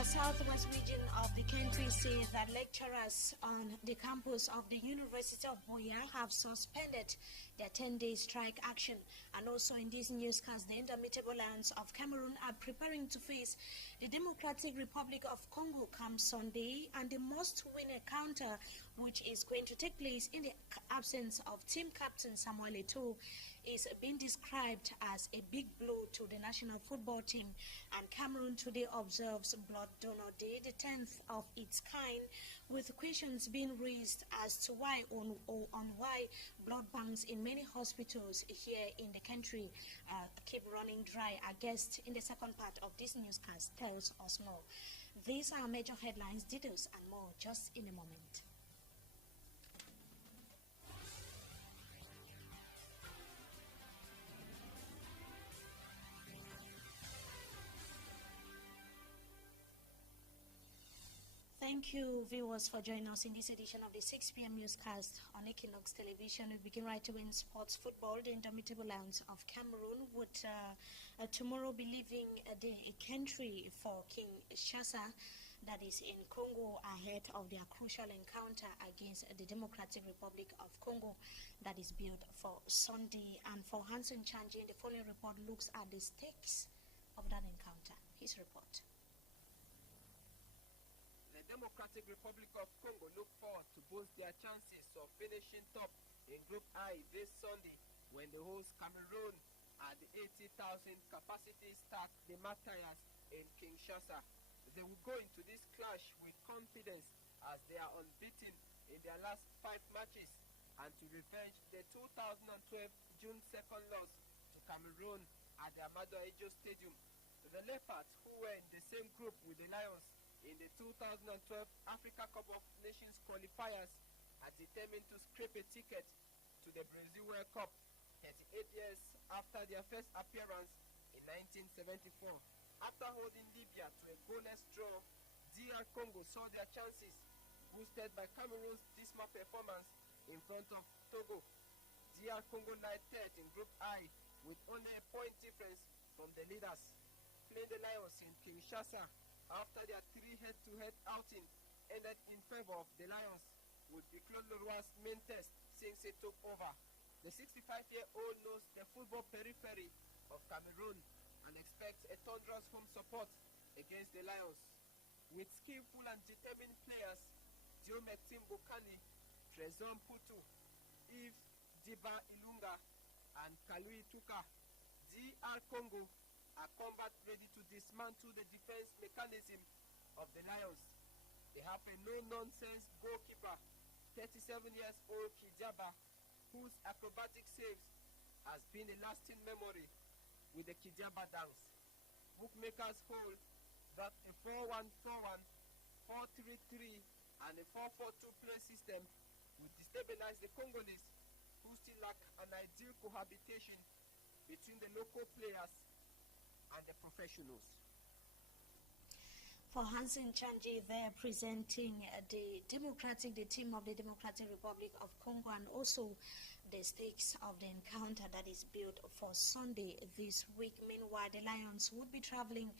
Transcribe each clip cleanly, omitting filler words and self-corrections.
The southwest region of the country says that lecturers on the campus of the University of Buea have suspended their 10-day strike action. And also in this newscast, the Indomitable Lions of Cameroon are preparing to face the Democratic Republic of Congo come Sunday, and the must-win encounter, which is going to take place in the absence of team captain Samuel Eto'o, is being described as a big blow to the national football team. And Cameroon today observes Blood Donor Day, the 10th of its kind, with questions being raised as to why on why blood banks in many hospitals here in the country keep running dry. Our guest in the second part of this newscast tells us more. These are major headlines, details and more just in a moment. Thank you, viewers, for joining us in this edition of the 6 p.m. newscast on Equinox Television. We begin right away in sports football. The Indomitable Lions of Cameroon would tomorrow be leaving the country for Kinshasa, that is in Congo, ahead of their crucial encounter against the Democratic Republic of Congo that is built for Sunday. And for Hansen Chanji, the following report looks at the stakes of that encounter. His report. The Democratic Republic of Congo look forward to boost their chances of finishing top in Group I this Sunday when they host Cameroon at the 80,000 capacity start the Matthias in Kinshasa. They will go into this clash with confidence as they are unbeaten in their last 5 matches and to revenge the 2012 June 2nd loss to Cameroon at the Amado Ejo Stadium. The Leopards, who were in the same group with the Lions in the 2012 Africa Cup of Nations qualifiers, are determined to scrape a ticket to the Brazil World Cup 38 years after their first appearance in 1974. After holding Libya to a goalless draw, DR Congo saw their chances boosted by Cameroon's dismal performance in front of Togo. DR Congo lied third in Group I with only a point difference from the leaders. Playing the Lions in Kinshasa after their 3 head-to-head outing ended in favor of the Lions, would be Claude Leroy's main test since he took over. The 65-year-old knows the football periphery of Cameroon and expects a thunderous home support against the Lions. With skillful and determined players, Diometim Bokani, Trezor Putu, Yves Diba Ilunga, and Kalui Tuka, DR Congo are combat ready to dismantle the defense mechanism of the Lions. They have a no-nonsense goalkeeper, 37 years old Kijaba, whose acrobatic saves has been a lasting memory with the Kijaba dance. Bookmakers hold that a 4-1-4-1, 4-3-3 and a 4-4-2 play system will destabilize the Congolese, who still lack an ideal cohabitation between the local players and the professionals. For Hansen Chanji, they're presenting the team of the Democratic Republic of Congo, and also the stakes of the encounter that is built for Sunday this week. Meanwhile, the Lions would be traveling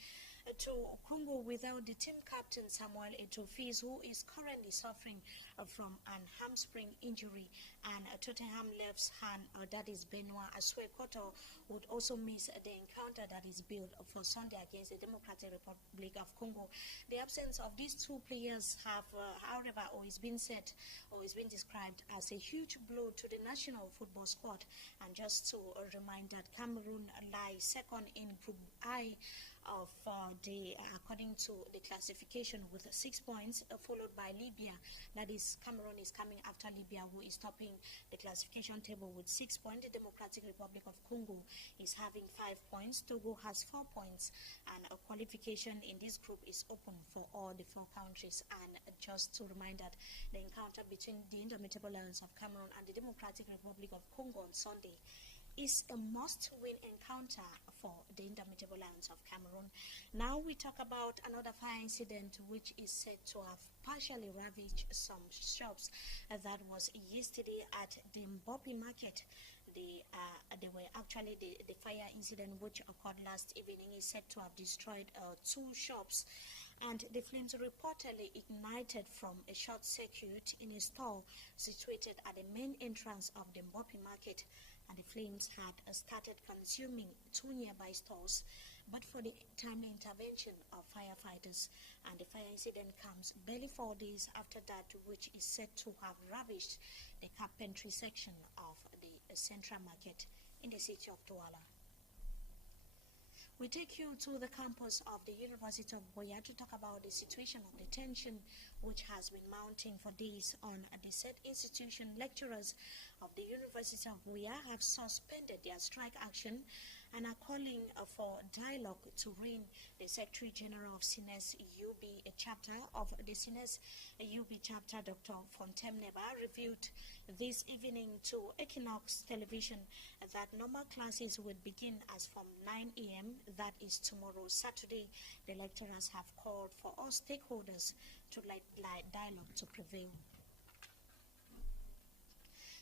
to Congo without the team captain Samuel Eto'o, who is currently suffering from an hamstring injury, and Tottenham left hand, that is Benoit Asue-Koto, would also miss the encounter that is built for Sunday against the Democratic Republic of Congo. The absence of these two players have, however, always been said or is being described as a huge blow to the national football squad. And just to remind that Cameroon lies second in Group I of according to the classification with 6 points, followed by Libya. That is, Cameroon is coming after Libya, who is topping the classification table with 6 points. The Democratic Republic of Congo is having 5 points. Togo has 4 points, and a qualification in this group is open for all the 4 countries. And just to remind that the encounter between the Indomitable Lions of Cameroon and the Democratic Republic of Congo on Sunday is a must-win encounter for the Indomitable Lions of Cameroon. Now we talk about another fire incident which is said to have partially ravaged some shops. That was yesterday at the Mbopi market. They were actually the fire incident which occurred last evening is said to have destroyed 2 shops. and the flames reportedly ignited from a short circuit in a store situated at the main entrance of the Mbopi market, and the flames had started consuming two nearby stores, but for the timely intervention of firefighters. And the fire incident comes barely 4 days after that, which is said to have ravished the carpentry section of the central market in the city of Douala. We take you to the campus of the University of Buea to talk about the situation of detention which has been mounting for days on the said institution. Lecturers of the University of Buea have suspended their strike action and are calling for dialogue to rein. The Secretary General of SINES UB chapter of the SINES UB chapter, Dr. Fontem Neba, revealed this evening to Equinox Television that normal classes would begin as from 9 a.m. That is tomorrow, Saturday. The lecturers have called for all stakeholders to let dialogue to prevail.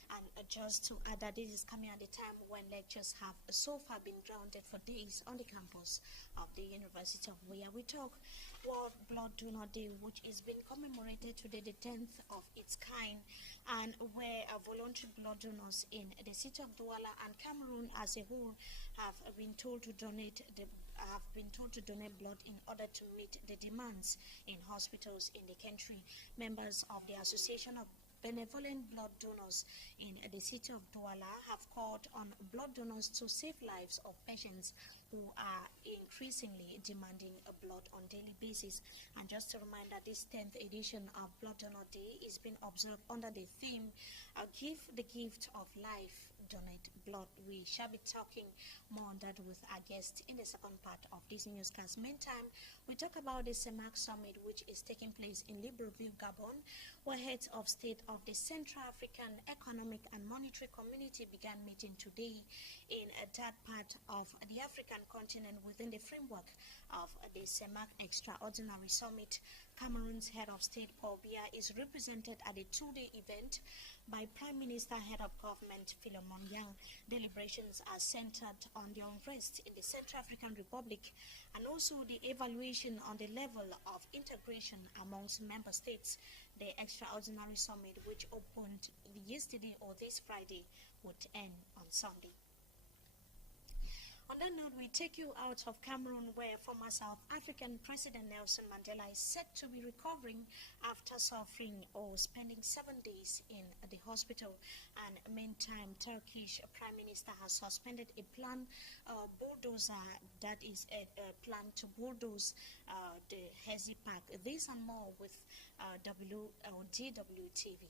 And just to add that this is coming at a time when lectures have so far been grounded for days on the campus of the University of Buea. We talk World Blood Donor Day, which is being commemorated today, the 10th of its kind, and where voluntary blood donors in the city of Douala and Cameroon as a whole have been told to donate blood in order to meet the demands in hospitals in the country. Members of the Association of Benevolent Blood Donors in the city of Douala have called on blood donors to save lives of patients who are increasingly demanding blood on a daily basis. And just to remind that this 10th edition of Blood Donor Day is being observed under the theme, Give the Gift of Life, Donate Blood. We shall be talking more on that with our guest in the second part of this newscast. Meantime, we talk about the CEMAC Summit, which is taking place in Libreville, Gabon, where heads of state of the Central African Economic and Monetary Community began meeting today in that part of the African continent within the framework of the CEMAC Extraordinary Summit. Cameroon's head of state, Paul Biya, is represented at the two-day event by Prime Minister, Head of Government, Philemon Yang. Deliberations are centered on the unrest in the Central African Republic and also the evaluation on the level of integration amongst member states. The Extraordinary Summit, which opened yesterday or this Friday, would end on Sunday. On that note, we take you out of Cameroon, where former South African President Nelson Mandela is said to be recovering after suffering or spending 7 days in the hospital. And meantime, Turkish Prime Minister has suspended a plan bulldozer that is a plan to bulldoze the Hezi Park. This and more with DW TV.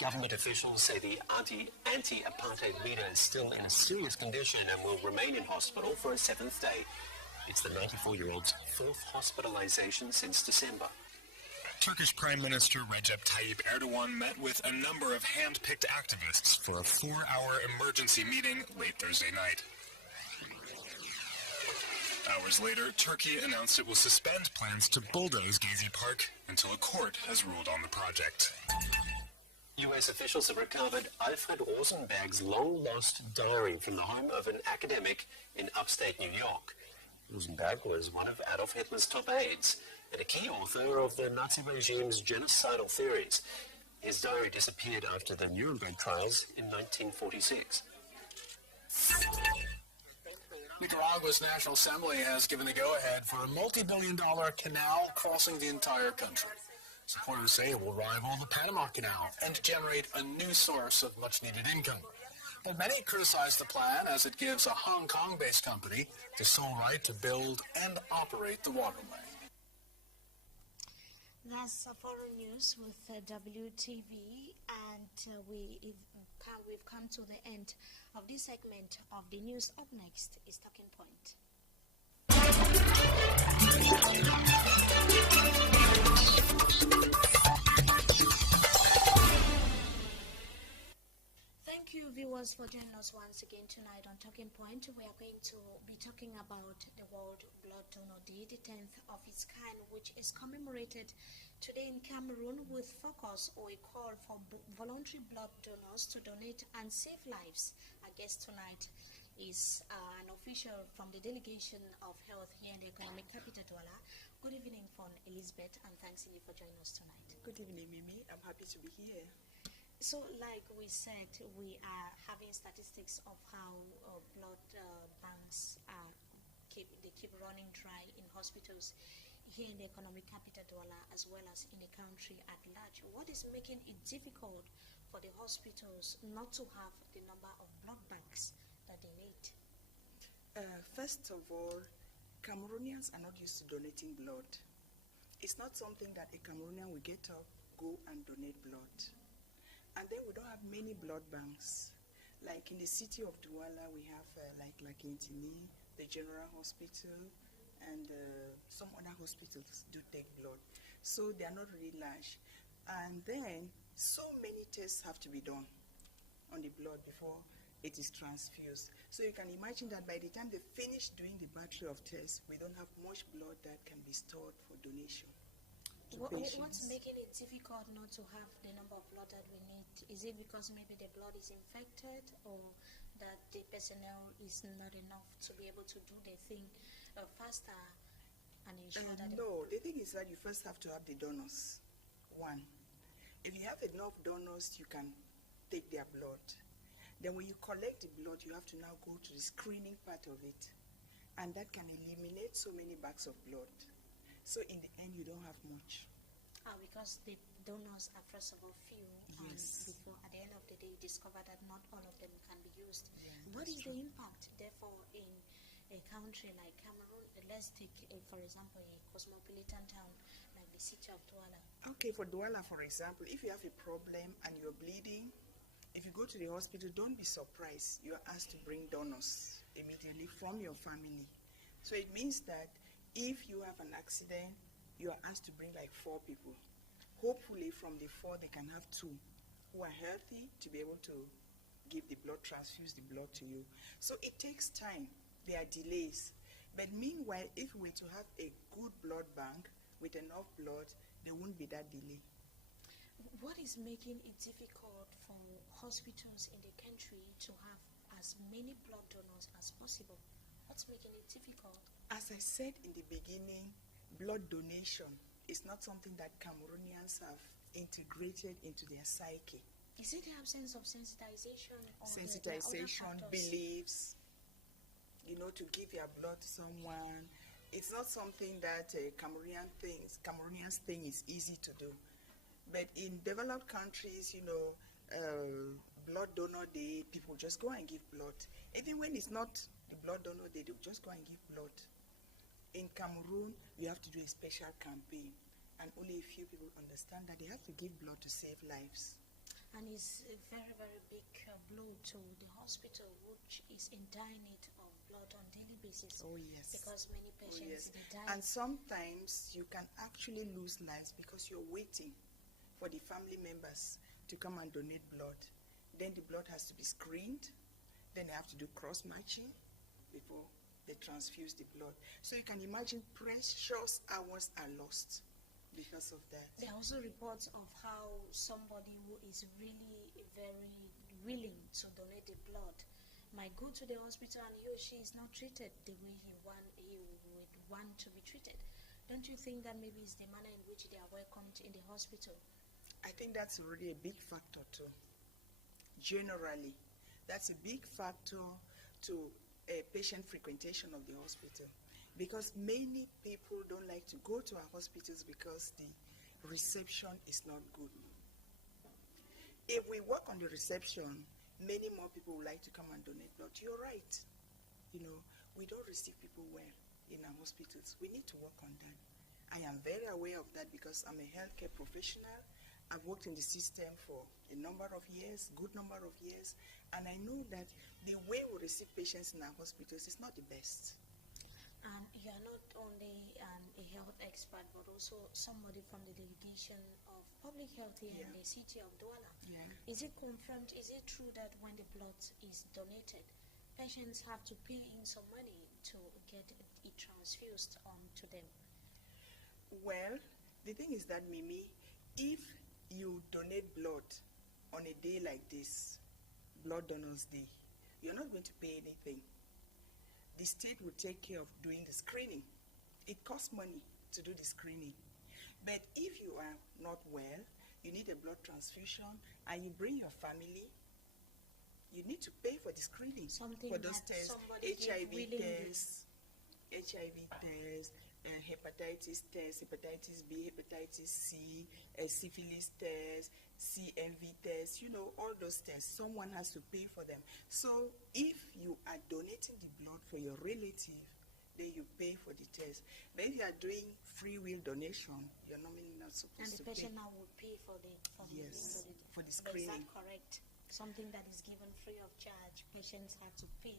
Government officials say the anti-apartheid leader is still in a serious condition and will remain in hospital for a 7th day. It's the 94-year-old's 4th hospitalization since December. Turkish Prime Minister Recep Tayyip Erdogan met with a number of hand-picked activists for a 4-hour emergency meeting late Thursday night. Hours later, Turkey announced it will suspend plans to bulldoze Gezi Park until a court has ruled on the project. U.S. officials have recovered Alfred Rosenberg's long-lost diary from the home of an academic in upstate New York. Rosenberg was one of Adolf Hitler's top aides and a key author of the Nazi regime's genocidal theories. His diary disappeared after the Nuremberg trials in 1946. Nicaragua's National Assembly has given the go-ahead for a multi-billion-dollar canal crossing the entire country. Supporters say it will rival the Panama Canal and generate a new source of much-needed income. But many criticize the plan as it gives a Hong Kong-based company the sole right to build and operate the waterway. That's foreign news with WTV, and we've come to the end of this segment of the news. Up next is Talking Point. Thank you, viewers, viewers, for joining us once again tonight on Talking Point. We are going to be talking about the World Blood Donor Day, the 10th of its kind, which is commemorated today in Cameroon with focus or a call for voluntary blood donors to donate and save lives. Our guest tonight is an official from the Delegation of Health here in the economic capital, Douala. Good evening, Fon Elizabeth, and thanks indeed for joining us tonight. Good evening, Mimi. I'm happy to be here. So, like we said, we are having statistics of how blood banks keep running dry in hospitals here in the economic capital, Douala, as well as in the country at large. What is making it difficult for the hospitals not to have the number of blood banks that they need? First of all, Cameroonians are not used to donating blood. It's not something that a Cameroonian will get up, go and donate blood. And then we don't have many blood banks. Like in the city of Douala, we have like in Tini, the General Hospital, and some other hospitals do take blood. So they are not really large. And then so many tests have to be done on the blood before it is transfused. So you can imagine that by the time they finish doing the battery of tests, we don't have much blood that can be stored for donation. What's making it difficult not to have the number of blood that we need? Is it because maybe the blood is infected, or that the personnel is not enough to be able to do the thing faster and ensure that... No, the thing is that you first have to have the donors. One, if you have enough donors, you can take their blood. Then when you collect the blood, you have to now go to the screening part of it, and that can eliminate so many bags of blood. So in the end, you don't have much. Because the donors are first of all few, Yes. and before at the end of the day, you discover that not all of them can be used. Yeah, What that's is true. the impact, therefore, in a country like Cameroon? Let's take, for example, a cosmopolitan town like the city of Douala. Okay, for Douala, for example, if you have a problem and you're bleeding, if you go to the hospital, don't be surprised. You're asked to bring donors immediately from your family. So it means that if you have an accident, you are asked to bring like 4 people. Hopefully from the 4, they can have 2 who are healthy to be able to give the blood, transfuse the blood to you. So it takes time. There are delays. But meanwhile, if we were to have a good blood bank with enough blood, there won't be that delay. What is making it difficult for hospitals in the country to have as many blood donors as possible? What's making it difficult? As I said in the beginning, blood donation is not something that Cameroonians have integrated into their psyche. Is it the absence of sensitization? Or Sensitization, the other factors? beliefs, to give your blood to someone. It's not something that Cameroonians think is easy to do. But in developed countries, blood donor day, people just go and give blood. Even when it's not the blood donor day, they just go and give blood. In Cameroon, you have to do a special campaign, and only a few people understand that they have to give blood to save lives. And it's a very, very big blow to the hospital, which is in dire need of blood on daily basis. Oh, yes. Because many Oh, patients, yes. they die. And sometimes you can actually lose lives because you're waiting for the family members to come and donate blood. Then the blood has to be screened. Then they have to do cross-matching before they transfuse the blood. So you can imagine precious hours are lost because of that. There are also reports of how somebody who is really very willing to donate the blood might go to the hospital and he or she is not treated the way he would want to be treated. Don't you think that maybe it's the manner in which they are welcomed in the hospital? I think that's already a big factor too. Generally, that's a big factor to patient frequentation of the hospital, because many people don't like to go to our hospitals because the reception is not good. If we work on the reception, many more people would like to come and donate blood. You're right. We don't receive people well in our hospitals. We need to work on that. I am very aware of that because I'm a healthcare professional. I've worked in the system for a number of years, good number of years, and I know that the way we receive patients in our hospitals is not the best. And you are not only a health expert, expert, but also somebody from the delegation of public health here in the city of Douala. Yeah. Is it confirmed, is it true that when the blood is donated, patients have to pay in some money to get it transfused to them? Well, the thing is that, Mimi, if you donate blood on a day like this, Blood Donors Day, you're not going to pay anything. The state will take care of doing the screening. It costs money to do the screening. But if you are not well, you need a blood transfusion, and you bring your family, you need to pay for the screening, Something for those that tests, somebody give HIV willingly. tests, hepatitis test, hepatitis B, hepatitis C, syphilis test, CMV test, all those tests. Someone has to pay for them. So if you are donating the blood for your relative, then you pay for the test. But if you are doing free will donation, you're normally not And supposed the to pay. patient now will pay for the Yes, for the Is screening. that correct? Something that is given free of charge, patients have to pay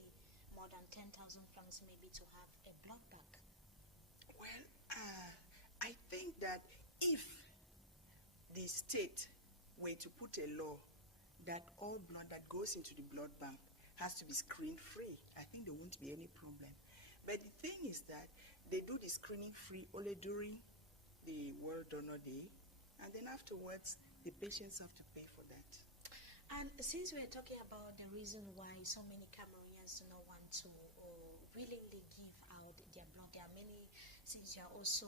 more than 10,000 francs maybe to have a blood bank. Well, I think that if the state were to put a law that all blood that goes into the blood bank has to be screen free, I think there won't be any problem. But the thing is that they do the screening free only during the World Donor Day, and then afterwards the patients have to pay for that. And since we're talking about the reason why so many Cameroonians do not want to willingly give out their blood, there are many, since you are also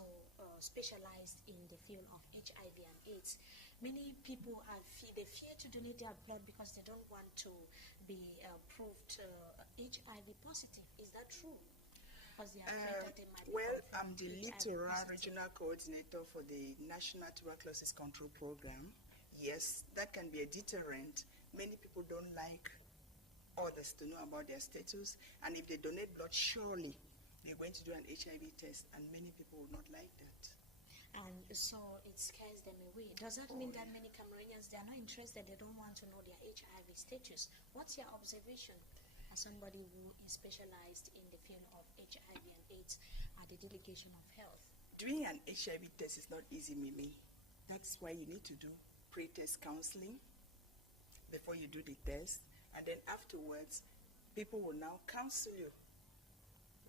specialized in the field of HIV and AIDS, many people they fear to donate their blood because they don't want to be proved HIV positive. Is that true? Because they are afraid that they might be Well, confirmed I'm the HIV Littoral positive. Regional Coordinator for the National Tuberculosis Control Program. Yes, that can be a deterrent. Many people don't like others to know about their status, and if they donate blood, surely they're going to do an HIV test, and many people will not like that. And so it scares them away. Does that mean that many Cameroonians, they are not interested, they don't want to know their HIV status? What's your observation as somebody who is specialized in the field of HIV and AIDS at the Delegation of Health? Doing an HIV test is not easy, Mimi. That's why you need to do pre-test counseling before you do the test, and then afterwards, people will now counsel you.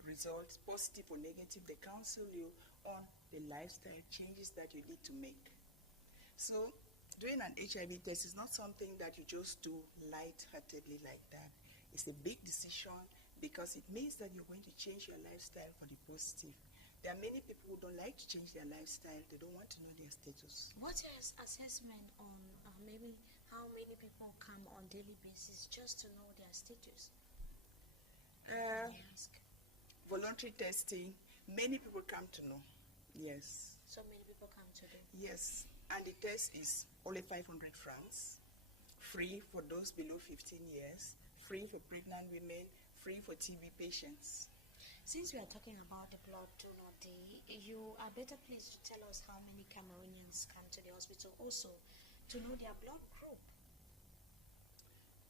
Results, positive or negative, they counsel you on the lifestyle changes that you need to make. So doing an HIV test is not something that you just do lightheartedly like that. It's a big decision because it means that you're going to change your lifestyle for the positive. There are many people who don't like to change their lifestyle. They don't want to know their status. What's your assessment on maybe how many people come on daily basis just to know their status? Voluntary testing, many people come to know. Yes. So many people come to do. Yes. And the test is only 500 francs, free for those below 15 years, free for pregnant women, free for TB patients. Since we are talking about the Blood Donor Day, you are better pleased to tell us how many Cameroonians come to the hospital also to know their blood group.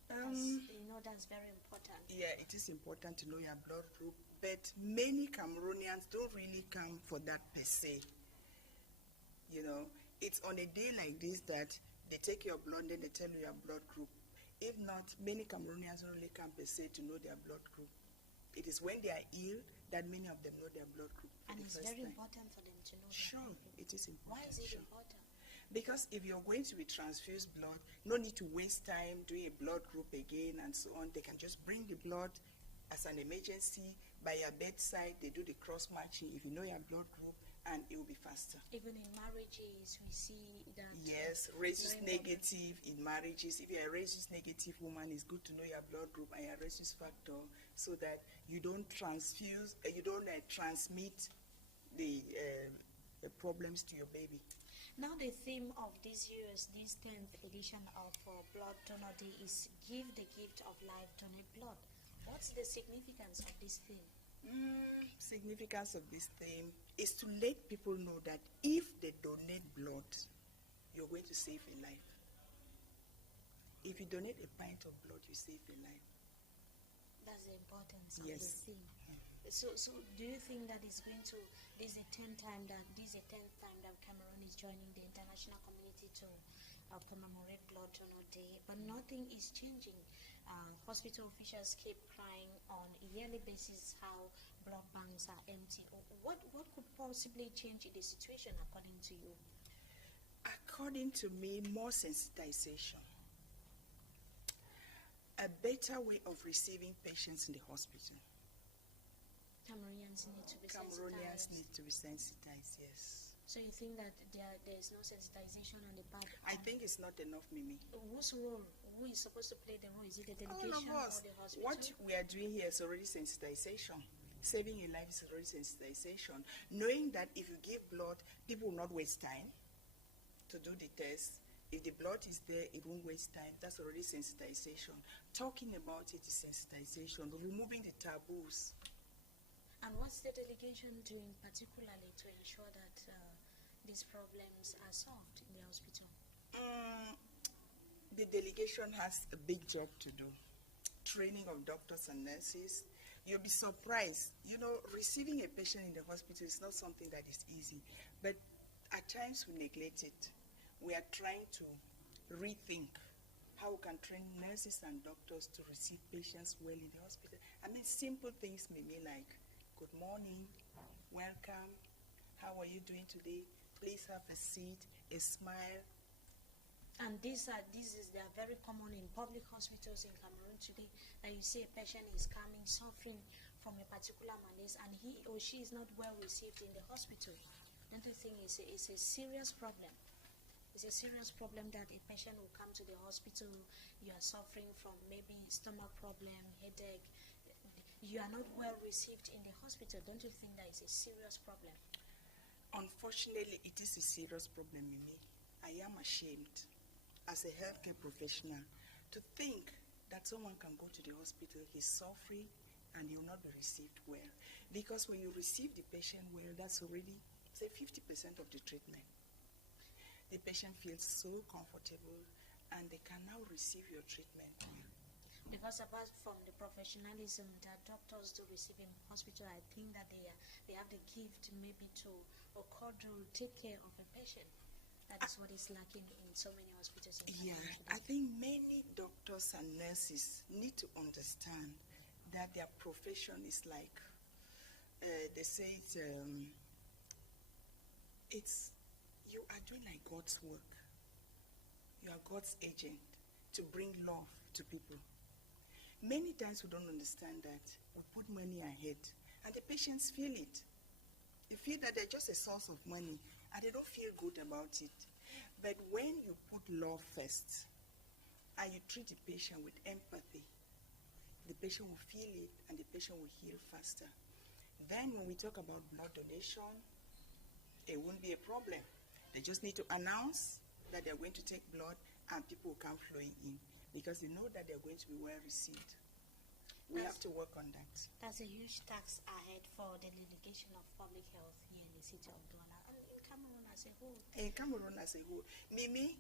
That's very important. Yeah, it is important to know your blood group, but many Cameroonians don't really come for that per se. It's on a day like this that they take your blood, then they tell you your blood group. If not, many Cameroonians don't really come per se to know their blood group. It is when they are ill that many of them know their blood group. And it's very important for them to know. Sure, it is important. Why is it sure. important? Because if you're going to be transfused blood, no need to waste time doing a blood group again and so on. They can just bring the blood as an emergency by your bedside. They do the cross matching if you know your blood group, and it will be faster. Even in marriages, we see that. Yes, rhesus negative in marriages. If you're a rhesus negative woman, it's good to know your blood group and your rhesus factor so that you don't transmit the problems to your baby. Now the theme of this year's 10th edition of Blood Donor Day is Give the Gift of Life, Donate Blood. What's the significance of this theme? Significance of this theme is to let people know that if they donate blood, you're going to save a life. If you donate a pint of blood, you save a life. That's the importance of Yes. this theme. So do you think that is going to, this is the 10th time that Cameroon is joining the international community to commemorate Blood Donor Day, but nothing is changing. Hospital officials keep crying on a yearly basis how blood banks are empty. What could possibly change the situation according to you? According to me, more sensitization. A better way of receiving patients in the hospital. Cameroonians need to be Cameroonians sensitized. need to be sensitized, yes. So you think that there is no sensitization on the part? I think it's not enough, Mimi. Whose role? Who is supposed to play the role? Is it the All delegation of or us. the hospital? What we are doing here is already sensitization. Saving a life is already sensitization. Knowing that if you give blood, people will not waste time to do the test. If the blood is there, it won't waste time. That's already sensitization. Talking about it is sensitization. Removing the taboos. And what's the delegation doing particularly to ensure that these problems are solved in the hospital? The delegation has a big job to do. Training of doctors and nurses. You'll be surprised. You know, receiving a patient in the hospital is not something that is easy. But at times we neglect it. We are trying to rethink how we can train nurses and doctors to receive patients well in the hospital. I mean, simple things maybe like, good morning, welcome, how are you doing today? Please have a seat, a smile. And they are very common in public hospitals in Cameroon today, that you see a patient is coming suffering from a particular malaise and he or she is not well received in the hospital. Don't you think it's a serious problem? It's a serious problem that a patient will come to the hospital, you are suffering from maybe stomach problem, headache, you are not well received in the hospital. Don't you think that is a serious problem? Unfortunately, it is a serious problem, Mimi. I am ashamed as a healthcare professional to think that someone can go to the hospital, he's suffering, and he will not be received well. Because when you receive the patient well, that's already, say, 50% of the treatment. The patient feels so comfortable and they can now receive your treatment. Because apart from the professionalism that doctors do receive in hospital, I think that they have the gift maybe to cuddle, take care of a patient. That is what is lacking in so many hospitals in Cameroon today. I think many doctors and nurses need to understand that their profession is like, they say it's you are doing like God's work. You are God's agent to bring love to people. Many times we don't understand that. We put money ahead and the patients feel it. They feel that they're just a source of money and they don't feel good about it. But when you put love first and you treat the patient with empathy, the patient will feel it and the patient will heal faster. Then when we talk about blood donation, it won't be a problem. They just need to announce that they're going to take blood and people will come flowing in because they know that they're going to be well received. We have to work on that. That's a huge task ahead for the delegation of public health here in the city of Douala and in Cameroon as a whole. In Cameroon as a whole. Mimi,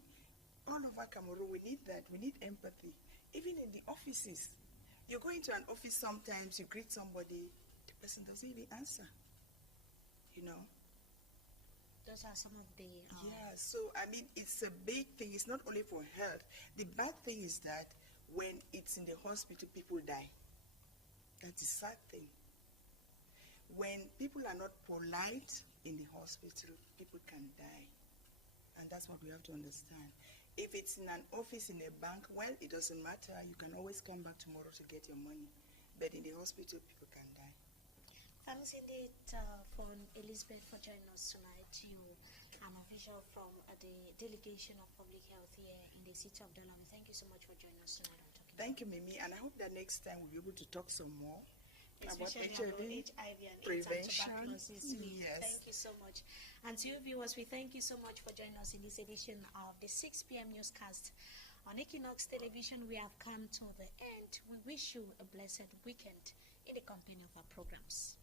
all over Cameroon, we need that. We need empathy. Even in the offices. You go into an office sometimes, you greet somebody, the person doesn't even answer. You know? Those are some of the... Yeah, so I mean, it's a big thing. It's not only for health. The bad thing is that when it's in the hospital, people die. That's a sad thing. When people are not polite in the hospital, people can die. And that's what we have to understand. If it's in an office, in a bank, well, it doesn't matter. You can always come back tomorrow to get your money. But in the hospital, people can die. Thanks indeed for Elizabeth for joining us tonight. You, an official from the Delegation of Public Health here in the city of Douala. Thank you so much for joining us tonight on Talking. Thank you, Mimi, and I hope that next time we'll be able to talk some more Especially about HIV and prevention. AIDS and tuberculosis. Yes. Thank you so much. And to you viewers, we thank you so much for joining us in this edition of the 6 p.m. newscast on Equinox Television. We have come to the end. We wish you a blessed weekend in the company of our programs.